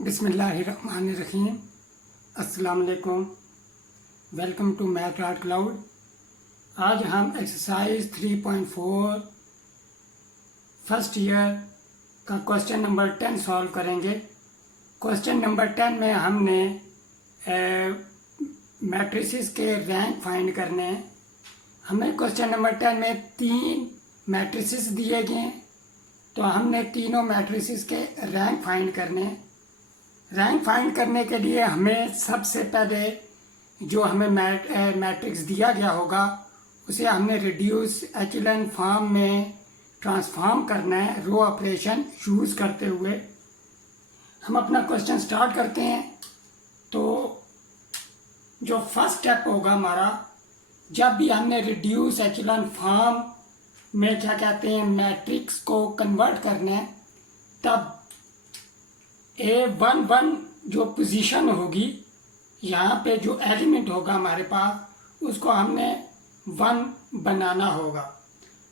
बिस्मिल्लाहिर्रहमानिर्रहीम। अस्सलाम वालेकुम। Welcome to math art cloud. आज हम एक्सरसाइज 3.4 फर्स्ट ईयर का क्वेश्चन नंबर 10 सॉल्व करेंगे। क्वेश्चन नंबर 10 में हमने मैट्रिसेस के रैंक फाइंड करने हैं। हमें क्वेश्चन नंबर 10 में 3 मैट्रिसेस दिए गए हैं, तो हमने तीनों मैट्रिसेस के रैंक फाइंड करने हैं। रैंक फाइंड करने के लिए हमें सबसे पहले जो हमें मैट्रिक्स दिया गया होगा उसे हमने रिड्यूस एचेलन फॉर्म में ट्रांसफॉर्म करना है रो ऑपरेशन यूज़ करते हुए। हम अपना क्वेश्चन स्टार्ट करते हैं। तो जो फर्स्ट स्टेप होगा हमारा, जब भी हमने रिड्यूस एचेलन फॉर्म में क्या कहते हैं मैट्रिक्स को कन्वर्ट करना है, तब A11 जो पोजीशन होगी, यहाँ पे जो एलिमेंट होगा हमारे पास उसको हमने 1 बनाना होगा।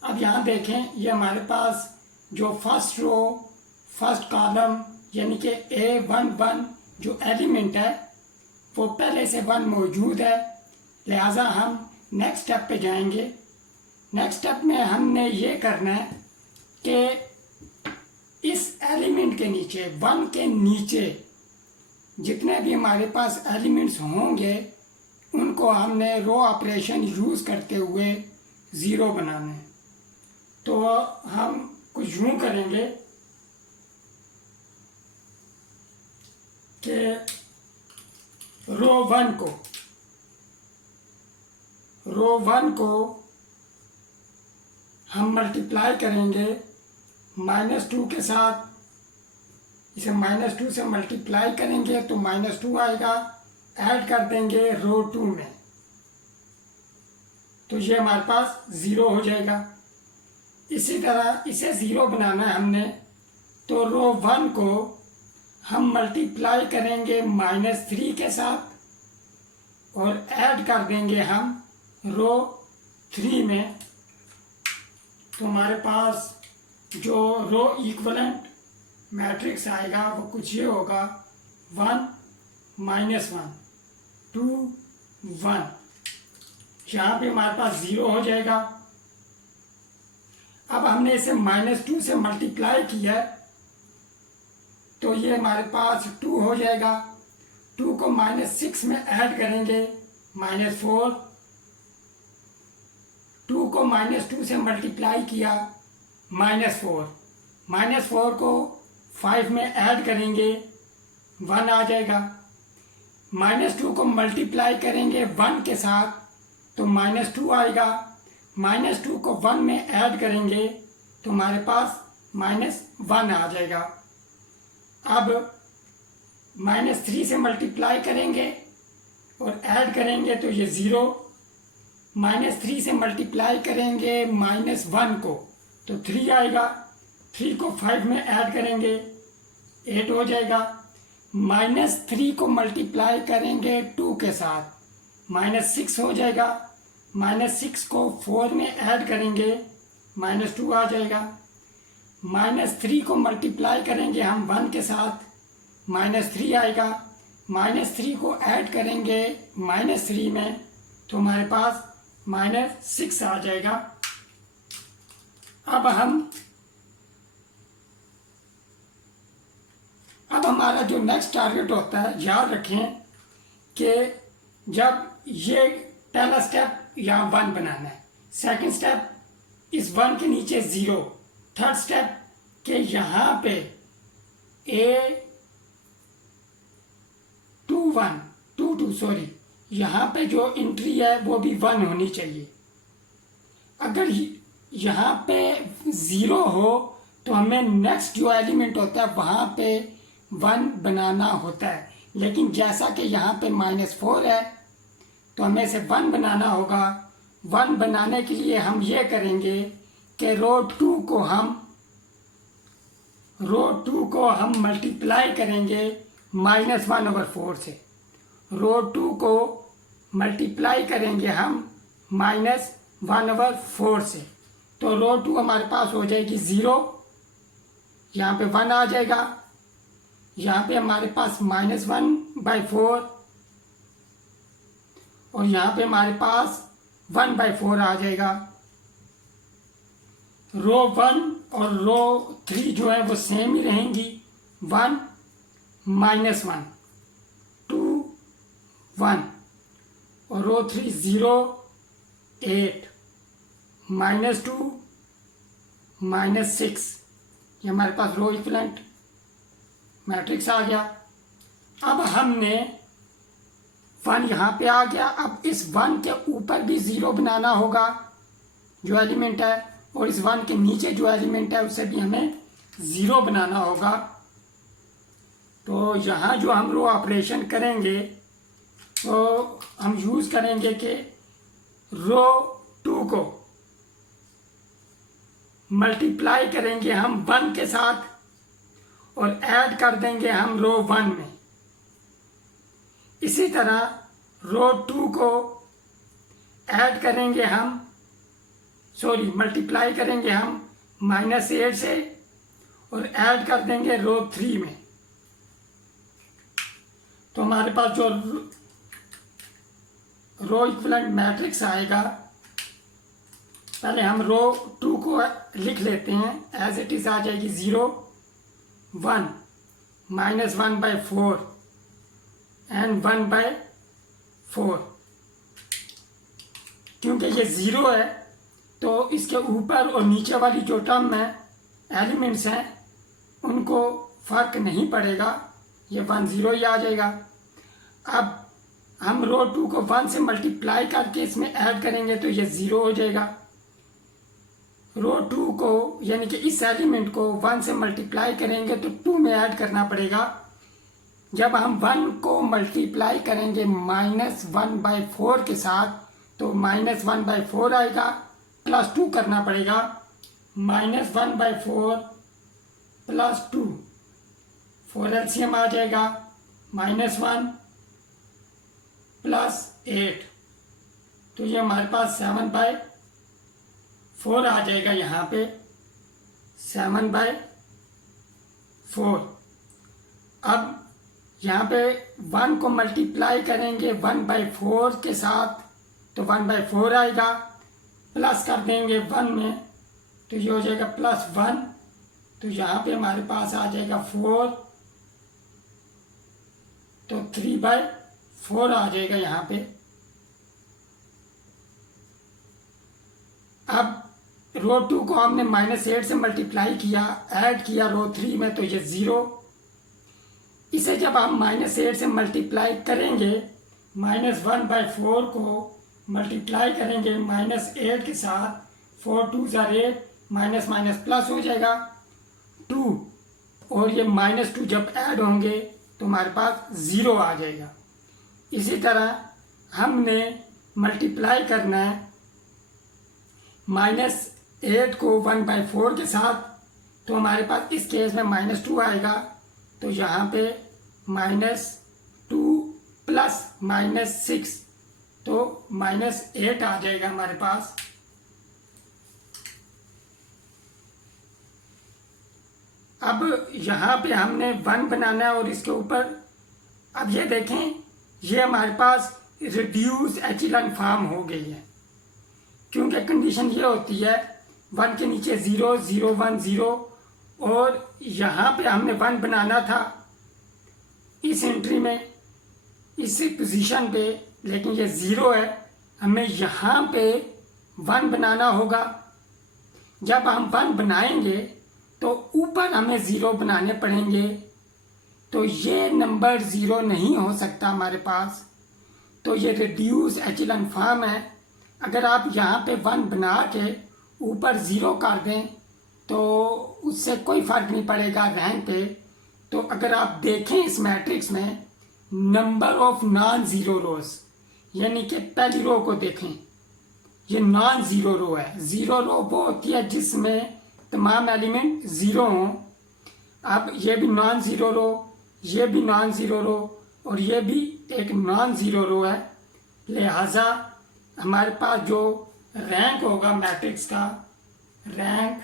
अब यहाँ देखें, ये हमारे पास जो फर्स्ट रो फर्स्ट कॉलम यानी कि A11 जो एलिमेंट है वो पहले से 1 मौजूद है, लिहाजा हम नेक्स्ट स्टेप पे जाएंगे। नेक्स्ट स्टेप में हमने ये करना है कि इस एलिमेंट के नीचे 1 के नीचे जितने भी हमारे पास एलिमेंट्स होंगे उनको हमने रो ऑपरेशन यूज़ करते हुए 0 बनाना है। तो हम कुछ यूँ करेंगे कि रो 1 को हम मल्टीप्लाई करेंगे -2 के साथ। इसे -2 से मल्टीप्लाई करेंगे तो -2 आएगा, ऐड कर देंगे रो 2 में तो ये हमारे पास 0 हो जाएगा। इसी तरह इसे 0 बनाना है हमने, तो रो 1 को हम मल्टीप्लाई करेंगे -3 के साथ और ऐड कर देंगे हम रो 3 में, तो हमारे पास जो रो इक्वलेंट मैट्रिक्स आएगा वो कुछ ये होगा 1 -1 2 1। यहाँ पे हमारे पास 0 हो जाएगा। अब हमने इसे -2 से मल्टीप्लाई किया तो ये हमारे पास 2 हो जाएगा। 2 को -6 में ऐड करेंगे -4। 2 को -2 से मल्टीप्लाई किया -4। -4 को 5 में ऐड करेंगे 1 आ जाएगा। -2 को मल्टीप्लाई करेंगे 1 के साथ तो -2 आएगा। -2 को 1 में ऐड करेंगे तो हमारे पास -1 आ जाएगा। अब -3 से मल्टीप्लाई करेंगे और ऐड करेंगे तो ये 0। -3 से मल्टीप्लाई करेंगे -1 को तो 3 आएगा। 3 को 5 में ऐड करेंगे 8 हो जाएगा। -3 को मल्टीप्लाई करेंगे 2 के साथ -6 हो जाएगा। -6 को 4 में ऐड करेंगे -2 आ जाएगा। -3 को मल्टीप्लाई करेंगे हम 1 के साथ -3 आएगा। -3 को ऐड करेंगे -3 में तो हमारे पास -6 आ जाएगा। अब हमारा जो नेक्स्ट टारगेट होता है, याद रखें कि जब ये पहला स्टेप यहाँ 1 बनाना है, सेकंड स्टेप इस 1 के नीचे 0, थर्ड स्टेप के यहाँ पे A22 यहाँ पे जो एंट्री है वो भी 1 होनी चाहिए। अगर यहाँ पे 0 हो तो हमें नेक्स्ट जो एलिमेंट होता है वहाँ पे 1 बनाना होता है, लेकिन जैसा कि यहाँ पे -4 है तो हमें इसे 1 बनाना होगा। 1 बनाने के लिए हम ये करेंगे कि रो 2 को हम मल्टीप्लाई करेंगे -1/4 से। रो 2 को मल्टीप्लाई करेंगे हम -1/4 से, तो रो 2 हमारे पास हो जाएगी 0, यहाँ पे 1 आ जाएगा। यहाँ पे हमारे पास -1/4 और यहाँ पे हमारे पास 1/4 आ जाएगा। रो 1 और रो 3 जो है वो सेम ही रहेंगी। 1 -1 2 1 और रो 3 0 8 -2 -6। ये हमारे पास रो इक्विवेलेंट मैट्रिक्स आ गया। अब हमने 1 यहाँ पे आ गया। अब इस 1 के ऊपर भी 0 बनाना होगा जो एलिमेंट है, और इस 1 के नीचे जो एलिमेंट है उसे भी हमें 0 बनाना होगा। तो यहाँ जो हम रो ऑपरेशन करेंगे तो हम यूज़ करेंगे कि रो 2 को मल्टीप्लाई करेंगे हम 1 के साथ और ऐड कर देंगे हम रो 1 में। इसी तरह रो 2 को ऐड करेंगे हम मल्टीप्लाई करेंगे हम -8 से और ऐड कर देंगे रो 3 में। तो हमारे पास जो रो इक्विवेलेंट मैट्रिक्स आएगा, पहले हम रो 2 को लिख लेते हैं। एज इट इज आ जाएगी 0 1 -1/4 एंड 1/4। क्योंकि ये 0 है तो इसके ऊपर और नीचे वाली जो टर्म है एलिमेंट्स हैं उनको फर्क नहीं पड़ेगा, ये 1 0 ही आ जाएगा। अब हम रो 2 को 1 से मल्टीप्लाई करके इसमें ऐड करेंगे तो ये 0 हो जाएगा। रो 2 को यानी कि इस एलिमेंट को 1 से मल्टीप्लाई करेंगे तो 2 में ऐड करना पड़ेगा। जब हम 1 को मल्टीप्लाई करेंगे -1/4 के साथ तो -1/4 आएगा, +2 करना पड़ेगा। -1/4 +2 4 LCM आ जाएगा। -1 +8 तो ये हमारे पास 7/4 आ जाएगा। यहाँ पे 7/4। अब यहाँ पे 1 को मल्टीप्लाई करेंगे 1/4 के साथ तो 1/4 आएगा, प्लस कर देंगे 1 में तो ये हो जाएगा +1। तो यहाँ पे हमारे पास आ जाएगा 4 तो 3/4 आ जाएगा यहाँ पे। अब रो 2 को हमने -8 से मल्टीप्लाई किया, ऐड किया रो 3 में तो ये 0। इसे जब हम -8 से मल्टीप्लाई करेंगे, -1/4 को मल्टीप्लाई करेंगे -8 के साथ, 4 2 8 माइनस माइनस प्लस हो जाएगा 2 और ये -2 जब ऐड होंगे तो हमारे पास 0 आ जाएगा। इसी तरह हमने मल्टीप्लाई करना है -8 को 1/4 के साथ, तो हमारे पास इस केस में -2 आएगा। तो यहाँ पे -2 प्लस -6 तो -8 आ जाएगा हमारे पास। अब यहाँ पे हमने 1 बनाना है और इसके ऊपर अब ये देखें, ये हमारे पास रिड्यूस एचिलन फॉर्म हो गई है, क्योंकि कंडीशन ये होती है 1 के नीचे 0 0 1 0 और यहाँ पे हमने 1 बनाना था इस एंट्री में इस पोजीशन पे, लेकिन ये 0 है, हमें यहाँ पे 1 बनाना होगा। जब हम 1 बनाएंगे तो ऊपर हमें 0 बनाने पड़ेंगे, तो ये नंबर 0 नहीं हो सकता हमारे पास, तो ये रिड्यूस एचिलन फॉर्म है। अगर आप यहाँ पे 1 बना के ऊपर 0 कर दें तो उससे कोई फ़र्क नहीं पड़ेगा रैंक पे। तो अगर आप देखें इस मैट्रिक्स में नंबर ऑफ नॉन ज़ीरो रोज, यानी कि पहली रो को देखें, ये नॉन ज़ीरो रो है। ज़ीरो रो वो होती है जिसमें तमाम एलिमेंट 0 हों। अब ये भी नॉन ज़ीरो रो, ये भी नॉन ज़ीरो रो और ये भी एक नॉन ज़ीरो रो है। लिहाजा हमारे पास जो रैंक होगा मैट्रिक्स का, rank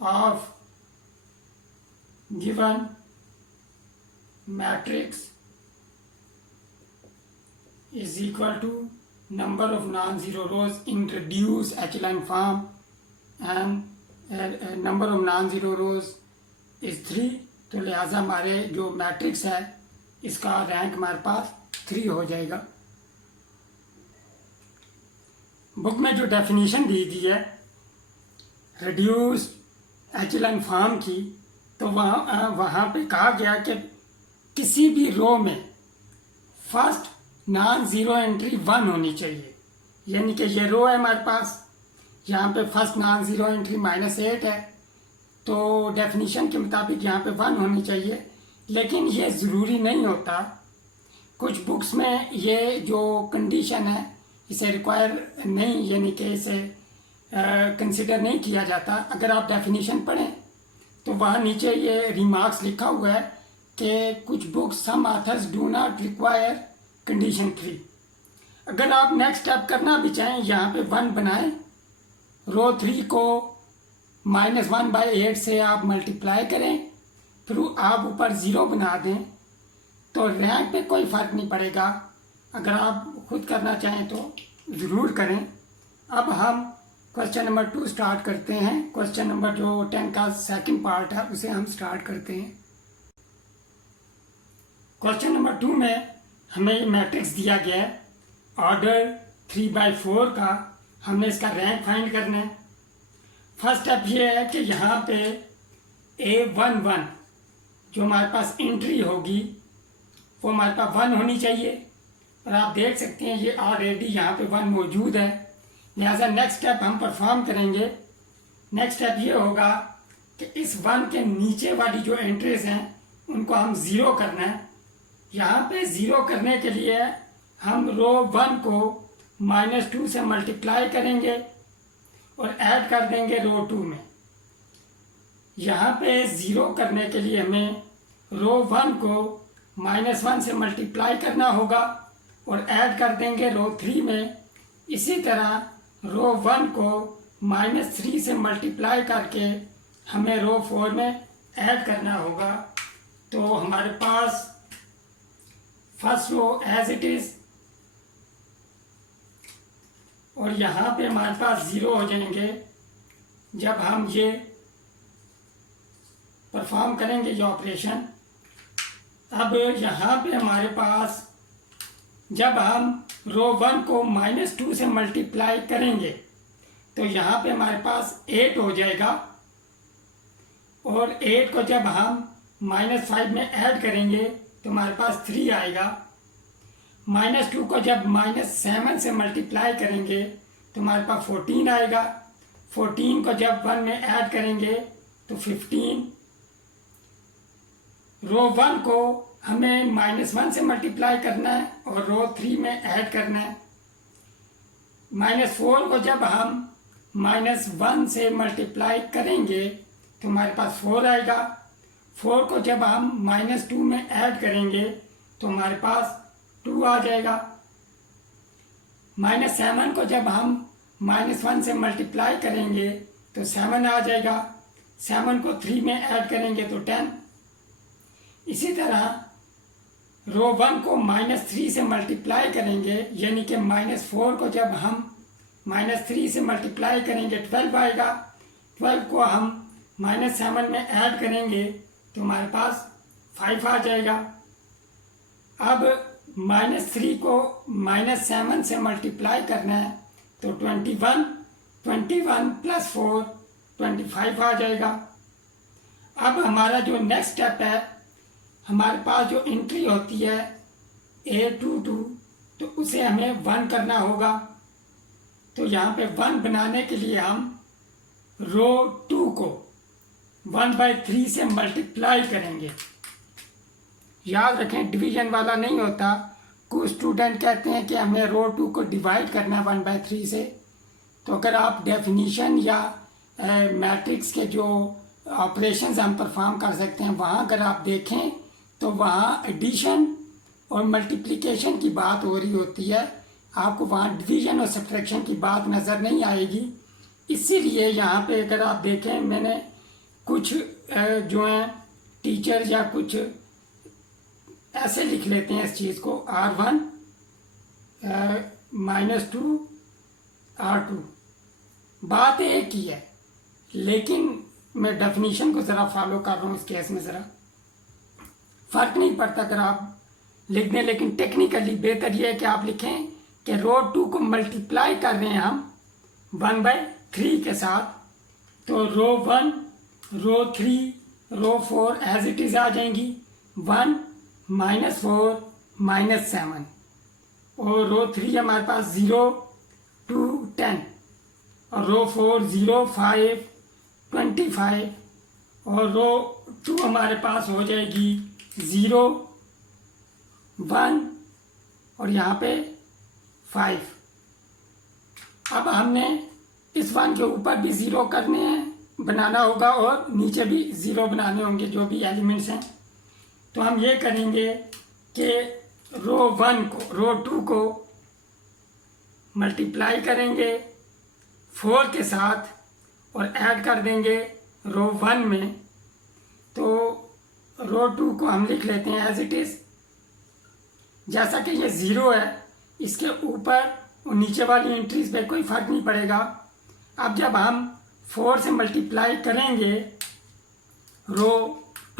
of given matrix is equal to number of non-zero rows in reduced echelon form and number of non-zero rows is 3, तो लिहाजा हमारे जो मैट्रिक्स है इसका रैंक हमारे पास 3 हो जाएगा। बुक में जो डेफिनेशन दी गई है रिड्यूस्ड एचेलॉन फॉर्म की, तो वहाँ पे कहा गया कि किसी भी रो में फर्स्ट नॉन ज़ीरो एंट्री 1 होनी चाहिए। यानी कि ये रो है हमारे पास, यहाँ पे फर्स्ट नॉन ज़ीरो एंट्री -8 है, तो डेफिनेशन के मुताबिक यहाँ पे 1 होनी चाहिए। लेकिन ये ज़रूरी नहीं होता, कुछ बुक्स में ये जो कंडीशन है इसे रिक्वायर नहीं, यानी कि इसे कंसिडर नहीं किया जाता। अगर आप डेफिनेशन पढ़ें तो वहाँ नीचे ये रिमार्क्स लिखा हुआ है कि कुछ books some authors do not require condition 3। अगर आप नेक्स्ट स्टेप करना भी चाहें, यहाँ पे 1 बनाएं, रो 3 को -1/8 से आप मल्टीप्लाई करें, फिर आप ऊपर 0 बना दें, तो रैंक पे कोई फ़र्क नहीं पड़ेगा। अगर आप खुद करना चाहें तो ज़रूर करें। अब हम क्वेश्चन नंबर 2 स्टार्ट करते हैं। क्वेश्चन नंबर जो 10 का सेकंड पार्ट है उसे हम स्टार्ट करते हैं। क्वेश्चन नंबर 2 में हमें मैट्रिक्स दिया गया है ऑर्डर 3/4 का। हमने इसका रैंक फाइंड करना है। फर्स्ट स्टेप ये है कि यहाँ पे A11 जो हमारे पास एंट्री होगी वो हमारे पास 1 होनी चाहिए, और आप देख सकते हैं ये ऑलरेडी यहाँ पे 1 मौजूद है। लिहाजा नेक्स्ट स्टेप हम परफॉर्म करेंगे। नेक्स्ट स्टेप ये होगा कि इस 1 के नीचे वाली जो एंट्रीज हैं उनको हम 0 करना है। यहाँ पे 0 करने के लिए हम रो 1 को -2 से मल्टीप्लाई करेंगे और ऐड कर देंगे रो 2 में। यहाँ पे 0 करने के लिए हमें रो 1 को -1 से मल्टीप्लाई करना होगा और ऐड कर देंगे रो 3 में। इसी तरह रो 1 को -3 से मल्टीप्लाई करके हमें रो 4 में ऐड करना होगा। तो हमारे पास first row as it is, और यहाँ पे हमारे पास 0 हो जाएंगे जब हम ये परफॉर्म करेंगे ये ऑपरेशन। अब यहाँ पे हमारे पास जब हम रो 1 को -2 से मल्टीप्लाई करेंगे तो यहाँ पे हमारे पास 8 हो जाएगा, और 8 को जब हम -5 में ऐड करेंगे तो हमारे पास 3 आएगा। -2 को जब -7 से मल्टीप्लाई करेंगे तो हमारे पास 14 आएगा। 14 को जब 1 में ऐड करेंगे तो 15। रो 1 को हमें -1 से मल्टीप्लाई करना है और रो 3 में ऐड करना है। -4 को जब हम -1 से मल्टीप्लाई करेंगे तो हमारे पास 4 आएगा। 4 को जब हम -2 में ऐड करेंगे तो हमारे पास 2 आ जाएगा। -7 को जब हम -1 से मल्टीप्लाई करेंगे तो 7 आ जाएगा। 7 को 3 में ऐड करेंगे तो 10। इसी तरह रो 1 को -3 से मल्टीप्लाई करेंगे, यानी कि -4 को जब हम -3 से मल्टीप्लाई करेंगे 12 आएगा। 12 को हम -7 में ऐड करेंगे तो हमारे पास 5 आ जाएगा। अब -3 को -7 से मल्टीप्लाई करना है तो 21 + 4 25 आ जाएगा। अब हमारा जो नेक्स्ट स्टेप है, हमारे पास जो एंट्री होती है A22 तो उसे हमें 1 करना होगा। तो यहाँ पे 1 बनाने के लिए हम रो 2 को 1/3 से मल्टीप्लाई करेंगे। याद रखें डिवीजन वाला नहीं होता। कुछ स्टूडेंट कहते हैं कि हमें रो 2 को डिवाइड करना है 1/3 से। तो अगर आप डेफिनीशन या मैट्रिक्स के जो ऑपरेशंस हम परफॉर्म कर सकते हैं वहाँ अगर आप देखें तो वहाँ एडिशन और मल्टीप्लिकेशन की बात हो रही होती है, आपको वहाँ डिवीजन और सब्ट्रैक्शन की बात नज़र नहीं आएगी। इसीलिए यहाँ पे अगर आप देखें मैंने कुछ जो हैं टीचर या कुछ ऐसे लिख लेते हैं इस चीज़ को, R1 -2 R2, बात एक ही है, लेकिन मैं डेफिनीशन को ज़रा फॉलो कर रहा हूँ इस केस में, ज़रा फ़र्क नहीं पड़ता अगर आप लिख दें, लेकिन टेक्निकली बेहतर यह है कि आप लिखें कि रो 2 को मल्टीप्लाई कर रहे हैं हम 1/3 के साथ, तो रो 1, रो 3, रो 4 एज इट इज़ आ जाएंगी, 1 -4 -7, और रो 3 हमारे पास 0 2 10, और रो 4 0 5 25, और रो 2 हमारे पास हो जाएगी 0 1 और यहाँ पे 5। अब हमने इस 1 के ऊपर भी 0 करने हैं, बनाना होगा, और नीचे भी 0 बनाने होंगे जो भी एलिमेंट्स हैं। तो हम ये करेंगे कि रो 1 को, रो 2 को मल्टीप्लाई करेंगे 4 के साथ और ऐड कर देंगे रो 1 में, तो रो 2 को हम लिख लेते हैं एज इट इज़। जैसा कि ये 0 है, इसके ऊपर और नीचे वाली एंट्रीज पे कोई फर्क नहीं पड़ेगा। अब जब हम 4 से मल्टीप्लाई करेंगे रो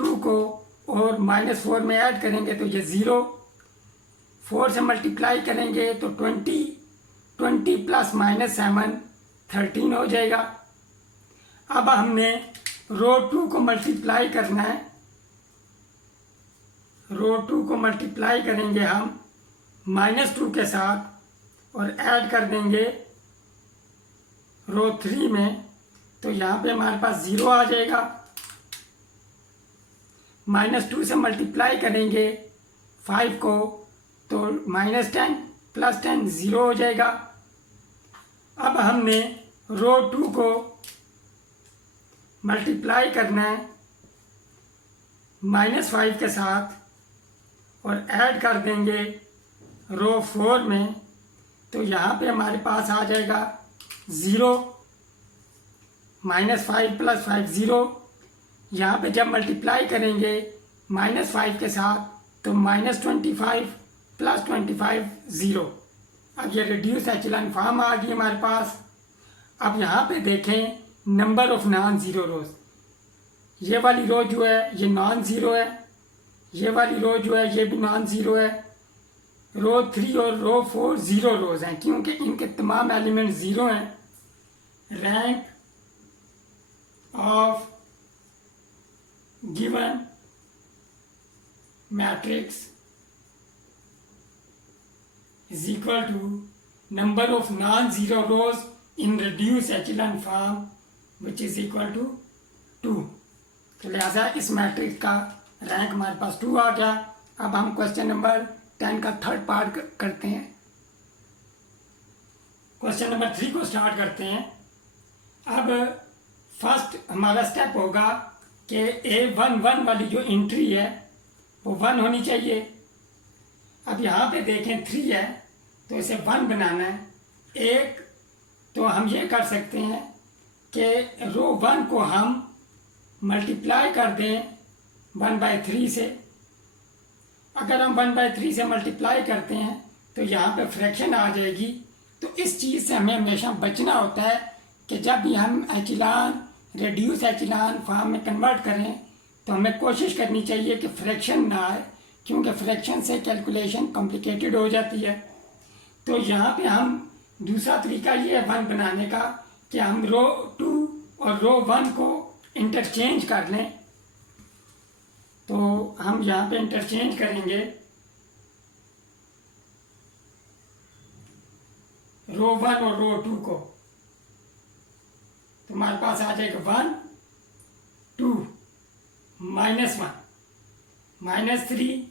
2 को और -4 में ऐड करेंगे तो ये 0, 4 से मल्टीप्लाई करेंगे तो 20 + -7 13 हो जाएगा। अब हमने रो 2 को मल्टीप्लाई करना है, रो 2 को मल्टीप्लाई करेंगे हम -2 के साथ और ऐड कर देंगे रो 3 में, तो यहाँ पे हमारे पास 0 आ जाएगा। -2 से मल्टीप्लाई करेंगे 5 को तो -10 + 10 0 हो जाएगा। अब हमने रो 2 को मल्टीप्लाई करना है -5 के साथ और ऐड कर देंगे रो 4 में, तो यहाँ पे हमारे पास आ जाएगा 0, -5 + 5 0। यहाँ पे जब मल्टीप्लाई करेंगे -5 के साथ तो -25 + 25 0। अब ये रिड्यूस एचेलॉन फॉर्म आ गई हमारे पास। अब यहाँ पे देखें नंबर ऑफ नॉन ज़ीरो रोज, ये वाली रो जो है ये नॉन ज़ीरो है, ये वाली रो जो है ये भी नॉन ज़ीरो है। रो 3 और रो 4 ज़ीरो रोज हैं क्योंकि इनके तमाम एलिमेंट ज़ीरो हैं। Rank of given matrix is equal to number of non-zero rows in reduced echelon form which is equal to 2। तो लिहाजा इस मैट्रिक्स का रैंक हमारे पास 2 आ गया। अब हम क्वेश्चन नंबर 10 का थर्ड पार्ट करते हैं। क्वेश्चन नंबर 3 को स्टार्ट करते हैं। अब फर्स्ट हमारा स्टेप होगा कि A11 वाली जो एंट्री है वो 1 होनी चाहिए। अब यहाँ पे देखें 3 है तो इसे 1 बनाना है। एक तो हम ये कर सकते हैं कि रो 1 को हम मल्टीप्लाई कर दें 1/3 से। अगर हम 1/3 से मल्टीप्लाई करते हैं तो यहाँ पे फ्रैक्शन आ जाएगी। तो इस चीज़ से हमें हमेशा बचना होता है कि जब भी हम एचेलॉन रिड्यूस एचेलॉन फॉर्म में कन्वर्ट करें तो हमें कोशिश करनी चाहिए कि फ्रैक्शन ना आए, क्योंकि फ्रैक्शन से कैलकुलेशन कॉम्प्लिकेटेड हो जाती है। तो यहाँ पे हम दूसरा तरीका ये है 1 बनाने का कि हम रो 2 और रो 1 को इंटरचेंज कर लें। तो हम यहाँ पे इंटरचेंज करेंगे रो 1 और रो 2 को, तो हमारे पास आ जाएगा 1 2 -1 -3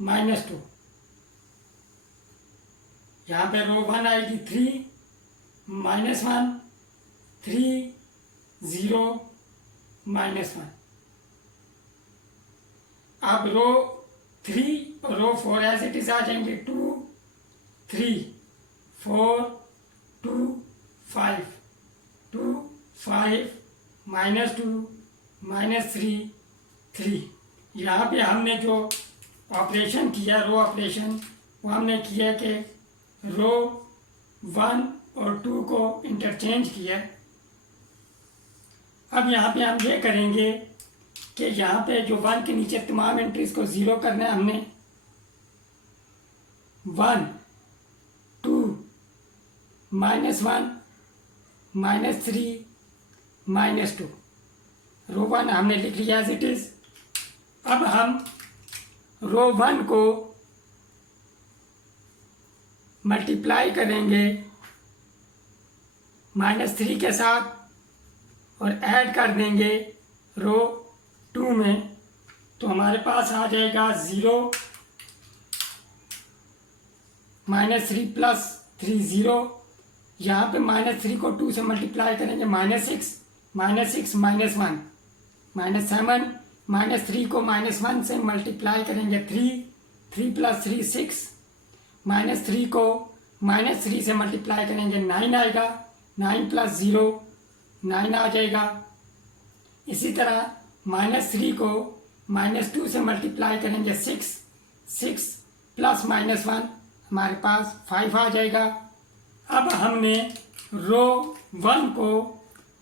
-2। यहाँ पे रो 1 आएगी 3 -1 3 0 -1। अब रो 3 और रो 4 एज इट इज आ जाएंगे 2 3 4 2 5 2 5 -2 -3 3। यहाँ पे हमने जो ऑपरेशन किया रो ऑपरेशन, वो हमने किया कि रो 1 और 2 को इंटरचेंज किया। अब यहाँ पे हम ये करेंगे कि यहाँ पे जो 1 के नीचे तमाम एंट्रीज को 0 करना है हमने। 1 2 -1 -3 -2 रो 1 हमने लिख लिया एज इट इज। अब हम रो 1 को मल्टीप्लाई करेंगे -3 के साथ और ऐड कर देंगे रो 2 में, तो हमारे पास आ जाएगा 0 -3 + 3 0। यहाँ पे -3 को 2 से मल्टीप्लाई करेंगे -6 -6 -1 -7 -3 को -1 से मल्टीप्लाई करेंगे 3 3 + 3 6 -3 को -3 से मल्टीप्लाई करेंगे 9 आएगा। 9 + 0 9 आ जाएगा। इसी तरह -3 को -2 से मल्टीप्लाई करेंगे 6 6 + -1 हमारे पास 5 आ जाएगा। अब हमने रो 1 को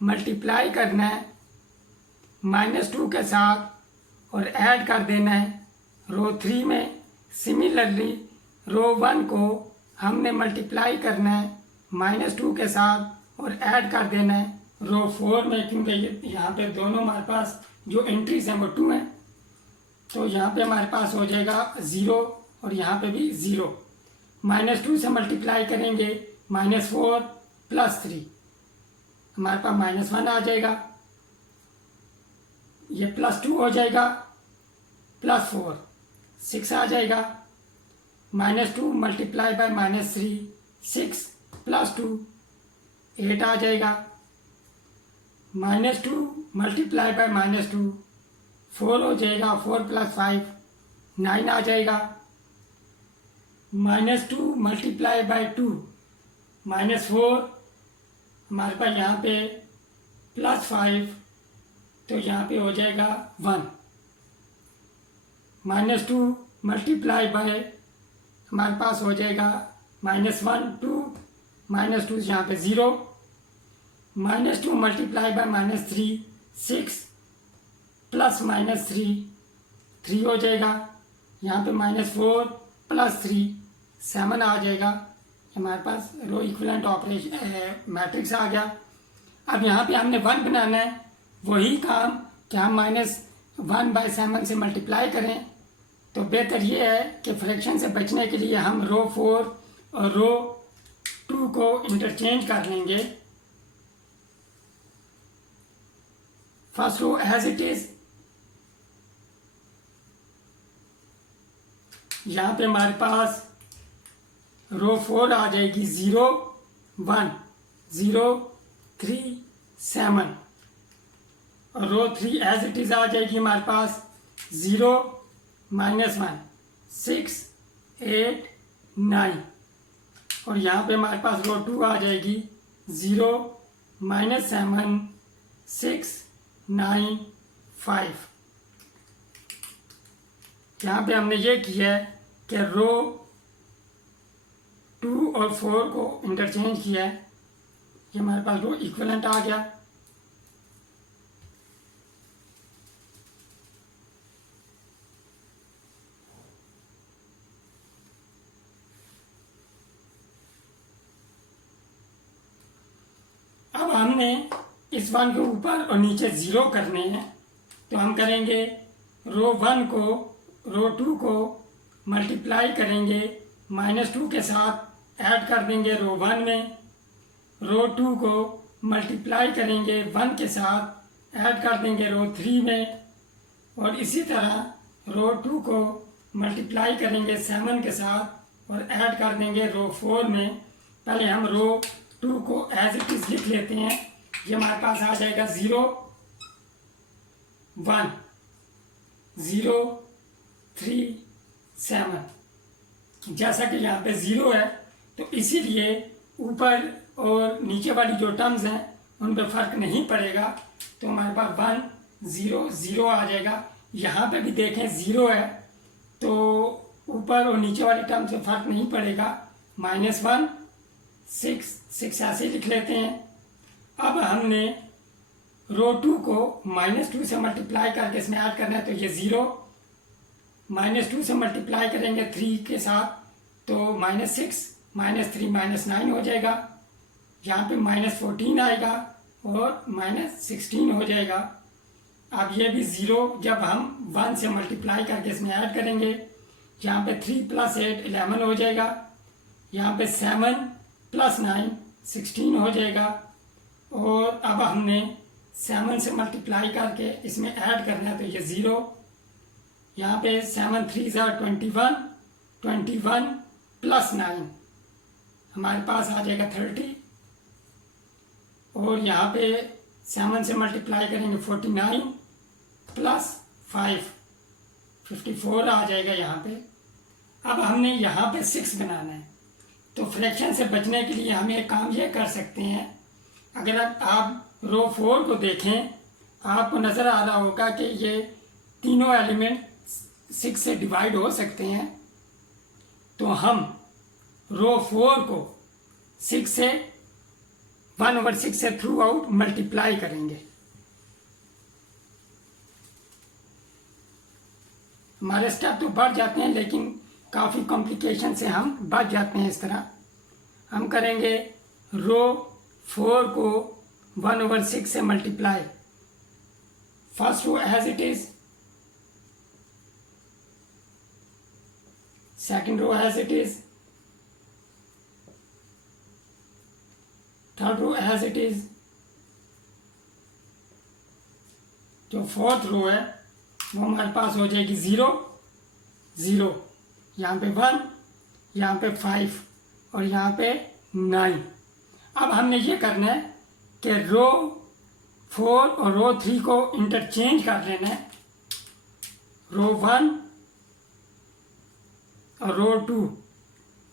मल्टीप्लाई करना है -2 के साथ और ऐड कर देना है रो 3 में। सिमिलरली रो 1 को हमने मल्टीप्लाई करना है -2 के साथ और ऐड कर देना है रो 4 में, क्योंकि यहाँ पे दोनों हमारे पास जो एंट्रीज हैं वो 2 हैं, तो यहाँ पे हमारे पास हो जाएगा 0 और यहाँ पे भी 0। -2 से मल्टीप्लाई करेंगे -4 + 3 हमारे पास -1 आ जाएगा। ये +2 हो जाएगा, +4 6 आ जाएगा। -2 मल्टीप्लाई बाय -3 6 + 2 8 आ जाएगा। -2 मल्टीप्लाई बाय -2 4 हो जाएगा। 4 + 5 9 आ जाएगा। -2 मल्टीप्लाई बाय 2 -4 हमारे पास यहाँ पे +5 तो यहाँ पे हो जाएगा 1। -2 मल्टीप्लाई बाय हमारे पास हो जाएगा -1 2 -2 यहाँ पे 0। -2 मल्टीप्लाई बाय -3 6 + -3 3 हो जाएगा। यहाँ पे -4 + 3 7 आ जाएगा। हमारे पास रो इक्विवेलेंट ऑपरेशन मैट्रिक्स आ गया। अब यहाँ पे हमने 1 बनाना है, वही काम कि हम -1/7 से मल्टीप्लाई करें, तो बेहतर ये है कि फ्रैक्शन से बचने के लिए हम रो 4 और रो 2 को इंटरचेंज कर लेंगे। First row as it is, यहाँ पे हमारे पास रो 4 आ जाएगी 0 1 0 3 7 और रो 3 एज इट इज आ जाएगी हमारे पास 0 -1 6 8 9 और यहाँ पे हमारे पास रो 2 आ जाएगी 0 -7 6 9 5। यहाँ पे हमने ये किया है कि रो 2 और 4 को इंटरचेंज किया है। ये हमारे पास रो इक्विवेलेंट आ गया। अब हमने इस 1 के ऊपर और नीचे 0 करने हैं, तो हम करेंगे रो 1 को रो 2 को मल्टीप्लाई करेंगे -2 के साथ ऐड कर देंगे रो 1 में। रो 2 को मल्टीप्लाई करेंगे 1 के साथ ऐड कर देंगे रो 3 में और इसी तरह रो 2 को मल्टीप्लाई करेंगे 7 के साथ और ऐड कर देंगे रो 4 में। पहले हम रो 2 को एज इट इज लिख लेते हैं। ये हमारे पास आ जाएगा 0 1 0 3 7। जैसा कि यहाँ पे 0 है तो इसीलिए ऊपर और नीचे वाली जो टर्म्स हैं उन पे फर्क नहीं पड़ेगा, तो हमारे पास 1 0 0 आ जाएगा। यहाँ पे भी देखें 0 है तो ऊपर और नीचे वाली टर्म से फर्क नहीं पड़ेगा। -1 6 ऐसे लिख लेते हैं। अब हमने रो 2 को -2 से मल्टीप्लाई करके इसमें ऐड करना है, तो ये 0 -2 से मल्टीप्लाई करेंगे 3 के साथ तो -6 -3 -9 हो जाएगा। यहाँ पे -14 आएगा और -16 हो जाएगा। अब ये भी 0 जब हम 1 से मल्टीप्लाई करके इसमें ऐड करेंगे, यहाँ पे 3 + 8 11 हो जाएगा। यहाँ पे 7 + 9 16 हो जाएगा। और अब हमने 7 से मल्टीप्लाई करके इसमें ऐड करना है, तो ये 0, यहाँ पे 7 3 are 21 21 + 9 हमारे पास आ जाएगा 30। और यहाँ पे 7 से मल्टीप्लाई करेंगे 49 + 5 54 आ जाएगा यहाँ पे। अब हमने यहाँ पे 6 बनाना है, तो फ्रैक्शन से बचने के लिए हम एक काम ये कर सकते हैं। अगर आप रो 4 को देखें, आपको नज़र आ रहा होगा कि ये तीनों एलिमेंट 6 से डिवाइड हो सकते हैं। तो हम रो 4 को 6 से 1/6 से थ्रू आउट मल्टीप्लाई करेंगे। हमारे स्टेप तो बढ़ जाते हैं, लेकिन काफ़ी कॉम्प्लिकेशन से हम बच जाते हैं। इस तरह हम करेंगे रो 4 को 1/6 से multiply. First row as it is, second row as it is, third row as it is, जो फोर्थ रो है वो हमारे पास हो जाएगी 0 0, यहाँ पे 1, यहाँ पे 5 और यहाँ पे 9। अब हमने ये करना है कि रो 4 और रो 3 को इंटरचेंज कर लेना है। रो 1 और रो 2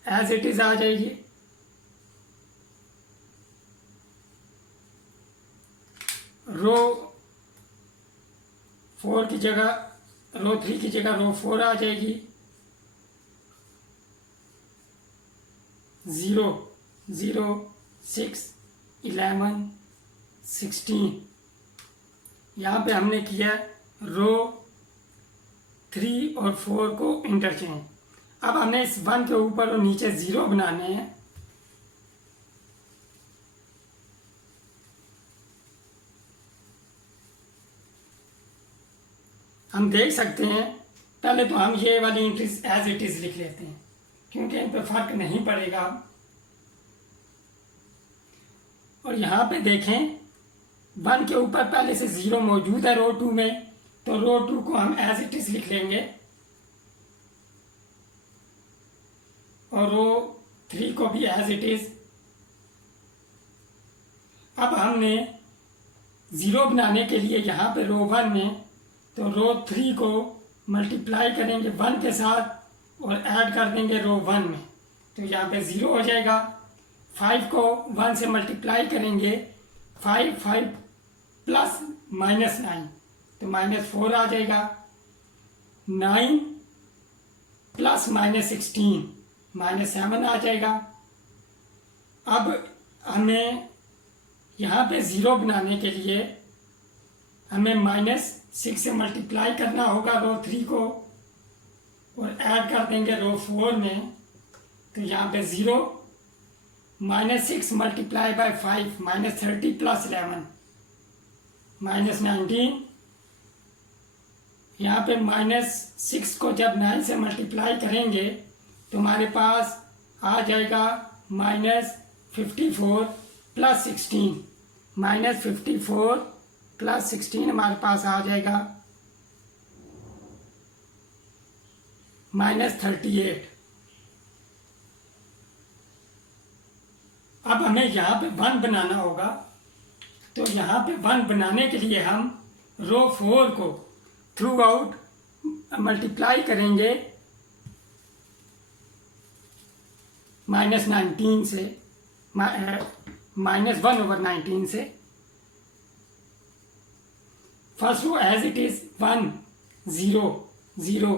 एज इट इज आ जाएगी। रो 4 की जगह रो 3 की जगह रो 4 आ जाएगी। 0 0 6 11 16। यहाँ पे हमने किया रो 3 और 4 को इंटरचेंज। अब हमें इस 1 के ऊपर और नीचे 0 बनाने हैं। हम देख सकते हैं, पहले तो हम ये वाली एंट्रीज एज इट इज लिख लेते हैं क्योंकि इन पर फर्क नहीं पड़ेगा। और यहाँ पे देखें 1 के ऊपर पहले से 0 मौजूद है रो 2 में, तो रो 2 को हम एज इट इज लिख लेंगे और रो 3 को भी एज इट इज। अब हमने 0 बनाने के लिए यहाँ पे रो 1 में, तो रो 3 को मल्टीप्लाई करेंगे 1 के साथ और ऐड कर देंगे रो 1 में, तो यहाँ पे 0 हो जाएगा। 5 को 1 से मल्टीप्लाई करेंगे 5 5 + -9 तो -4 आ जाएगा। 9 + -16 -7 आ जाएगा। अब हमें यहाँ पे 0 बनाने के लिए हमें -6 से मल्टीप्लाई करना होगा रो 3 को और ऐड कर देंगे रो 4 में, तो यहाँ पे 0 -6 × 5 -30 + 11 -19। यहाँ पे -6 को जब 9 से मल्टीप्लाई करेंगे तो हमारे पास आ जाएगा -54 + 16 -54 + 16 हमारे पास आ जाएगा -38। अब हमें यहाँ पे 1 बनाना होगा, तो यहाँ पे 1 बनाने के लिए हम रो 4 को थ्रू आउट मल्टीप्लाई करेंगे -19 से, -1/19 से। First row as it is 1 0 0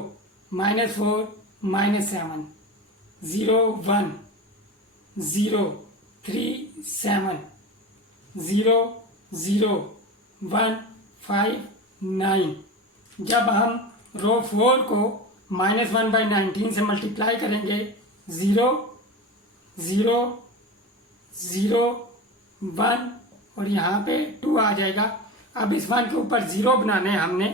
-4 -7 0 1 0 3 7 0 0 1 5 9। जब हम रो 4 को -1/19 से मल्टीप्लाई करेंगे 0 0 0 1 और यहाँ पे 2 आ जाएगा। अब इस 1 के ऊपर 0 बनाने हैं हमने,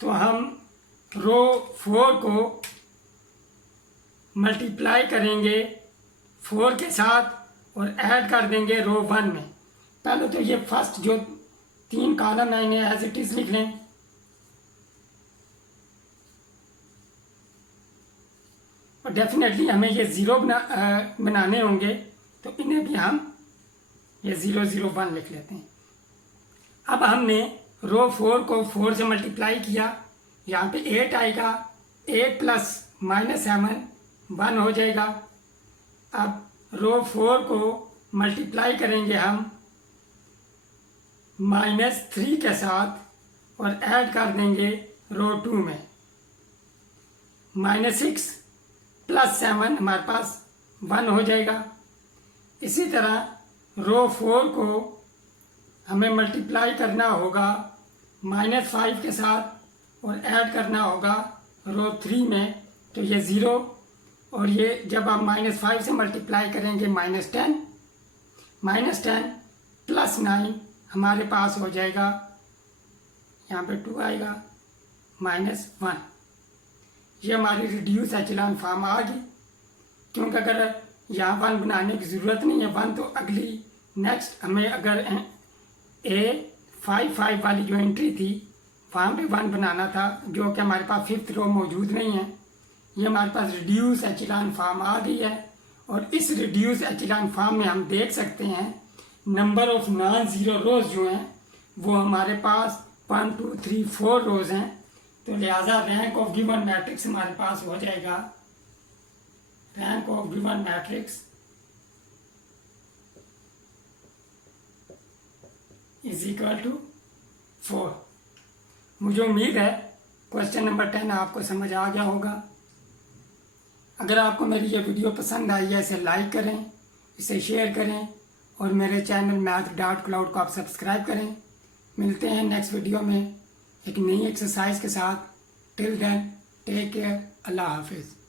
तो हम रो 4 को मल्टीप्लाई करेंगे 4 के साथ और ऐड कर देंगे रो 1 में। पहले तो ये फर्स्ट जो 3 कॉलम है इन्हें एज इट इज लिख लें, और डेफिनेटली हमें ये 0 बनाने होंगे, तो इन्हें भी हम ये 0 0 1 लिख लेते हैं। अब हमने रो 4 को 4 से मल्टीप्लाई किया, यहाँ पे 8 आएगा, 8 प्लस -7 1 हो जाएगा। अब रो 4 को मल्टीप्लाई करेंगे हम -3 के साथ और ऐड कर देंगे रो 2 में। -6 प्लस 7 हमारे पास 1 हो जाएगा। इसी तरह रो 4 को हमें मल्टीप्लाई करना होगा -5 के साथ और ऐड करना होगा रो 3 में, तो ये 0 और ये जब हम -5 से मल्टीप्लाई करेंगे -10 प्लस 9 हमारे पास हो जाएगा, यहाँ पे 2 आएगा, -1। ये हमारी रिड्यूस एचेलॉन फॉर्म आ गई, क्योंकि अगर यहाँ 1 बनाने की ज़रूरत नहीं है, 1 तो अगली नेक्स्ट हमें अगर A55 वाली जो एंट्री थी वहाँ पे 1 बनाना था, जो कि हमारे पास 5th रो मौजूद नहीं है। ये हमारे पास रिड्यूस एचेलॉन फॉर्म आ गई है, और इस रिड्यूस एचेलॉन फॉर्म में हम देख सकते हैं नंबर ऑफ नॉन ज़ीरो रोज जो हैं वो हमारे पास 1 2 3 4 रोज हैं, तो लिहाजा रैंक ऑफ गिवन मैट्रिक्स हमारे पास हो जाएगा, rank of given matrix is equal to 4। मुझे उम्मीद है क्वेश्चन नंबर 10 आपको समझ आ गया होगा। अगर आपको मेरी ये वीडियो पसंद आई है, इसे लाइक करें, इसे शेयर करें, और मेरे चैनल math.cloud को आप सब्सक्राइब करें। मिलते हैं नेक्स्ट वीडियो में एक नई एक्सरसाइज के साथ। टिल देन टेक केयर, अल्लाह हाफिज़।